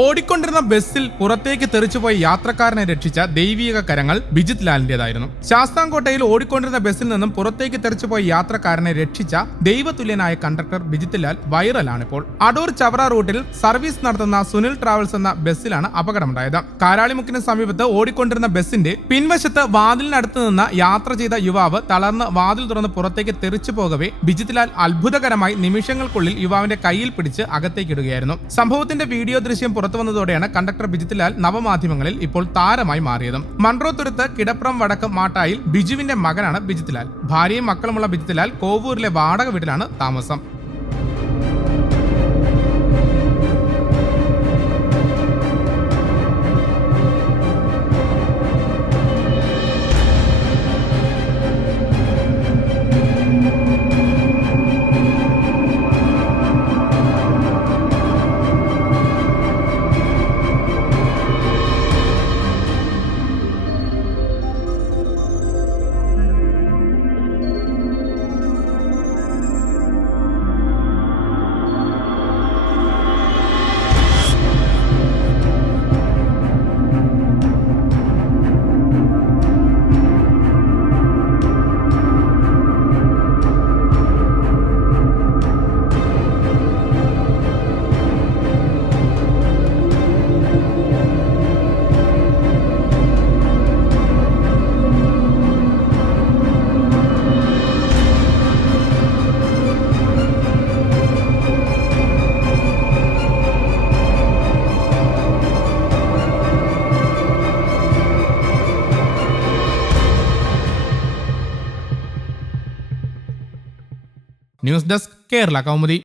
ഓടിക്കൊണ്ടിരുന്ന ബസ്സിൽ പുറത്തേക്ക് തെറിച്ചുപോയ യാത്രക്കാരനെ രക്ഷിച്ച ദൈവീക കരങ്ങൾ ബിജിത് ലാലിന്റേതായിരുന്നു. ശാസ്താംകോട്ടയിൽ ഓടിക്കൊണ്ടിരുന്ന ബസ്സിൽ നിന്നും പുറത്തേക്ക് തെറിച്ചുപോയ യാത്രക്കാരനെ രക്ഷിച്ച ദൈവതുല്യനായ കണ്ടക്ടർ ബിജിത് ലാൽ വൈറലാണിപ്പോൾ. അടൂർ ചവറ റൂട്ടിൽ സർവീസ് നടത്തുന്ന സുനിൽ ട്രാവൽസ് എന്ന ബസ്സിലാണ് അപകടമുണ്ടായത്. കാരാളിമുക്കിന് സമീപത്ത് ഓടിക്കൊണ്ടിരുന്ന ബസ്സിന്റെ പിൻവശത്ത് വാതിലിനടുത്ത് നിന്ന് യാത്ര ചെയ്ത യുവാവ് തളർന്ന് വാതിൽ തുറന്ന് പുറത്തേക്ക് തെറിച്ചു പോകവേ ബിജിത് ലാൽ അത്ഭുതകരമായി നിമിഷങ്ങൾക്കുള്ളിൽ യുവാവിന്റെ കയ്യിൽ പിടിച്ച് അകത്തേക്കിടുകയായിരുന്നു. സംഭവത്തിന്റെ വീഡിയോ ദൃശ്യം പുറത്തു വന്നതോടെയാണ് കണ്ടക്ടർ ബിജിത് ലാൽ നവമാധ്യമങ്ങളിൽ ഇപ്പോൾ താരമായി മാറിയത്. മൺട്രോത്തുരുത്ത് കിടപ്രം വടക്ക് മാട്ടായിൽ ബിജുവിന്റെ മകനാണ് ബിജിത് ലാൽ. ഭാര്യയും മക്കളുമുള്ള ബിജിത് ലാൽ കോവൂരിലെ വാടക വീട്ടിലാണ് താമസം. News desk Kerala Kaumudi.